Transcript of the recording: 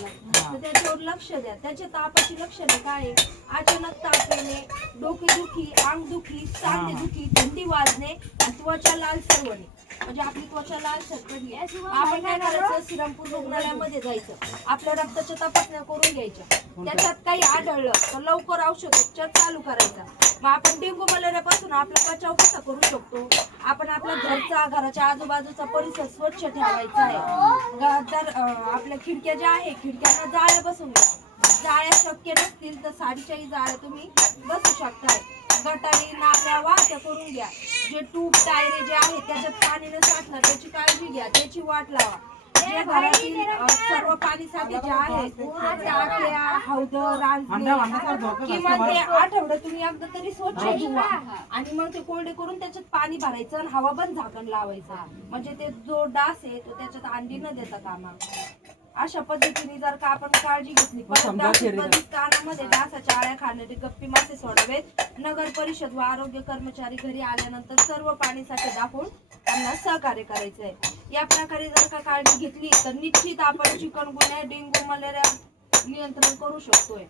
झाला तर त्याच्यावर लक्ष द्या. त्याच्या तापाची लक्षणे काय आहे? अचानक ताप येणे, डोकेदुखी, अंगदुखी, सांधेदुखी, थंडी वाजणे आणि त्वचा लालसर होणे. म्हणजे आपली त्वचा लालसर पडली, आपण काय करायचं? श्रीरामपूर रुग्णालयामध्ये जायचं, आपल्या रक्ताच्या तपासण्या करून घ्यायच्या. त्याच्यात काही आढळलं तर लवकर औषधोपचार चालू करायचा. मग आपण डेंग्यू मलेरियापासून आपला बचाव कसा करू शकतो? आपण आपल्या घराच्या आजूबाजूचा परिसर स्वच्छ ठेवायचा आहे. तर आपल्या खिडक्या ज्या आहे, खिडक्यांना जाळ्या बसून घ्या. जाळ्या शक्य नसतील तर साडीच्याही जाळ्या तुम्ही बसू शकताय. गटारी नाल्या वाहत्या करून घ्या. जे ट्यूब टायरे जे आहे त्याच्यात पाणी न साठणार त्याची काळजी घ्या, त्याची वाट लावा. जे घरातील सर्व पाणी साठे जे आहेत, टाक्या, हौद, रांजणे किमान ते आठवड्यातून एकदा तरी स्वच्छ धुवा आणि मग ते कोरडे करून त्याच्यात पाणी भरायचं आणि हवा बंद झाकण लावायचं. म्हणजे ते जो डास आहे तो त्याच्यात अंडी न देता कामा. अशा पद्धतीने जर का आपण काळजी घेतली, कानामध्ये डासाच्या आळ्या खाणारे गप्पी मासे सोडावेत. नगर परिषद व आरोग्य कर्मचारी घरी आल्यानंतर सर्व पाणी साठे दाखवून त्यांना सहकार्य करायचंय. या प्रकारे जर का काळजी घेतली तर निश्चित आपण चिकनगुन्या, डेंग्यू, मलेरिया नियंत्रण करू शकतोय.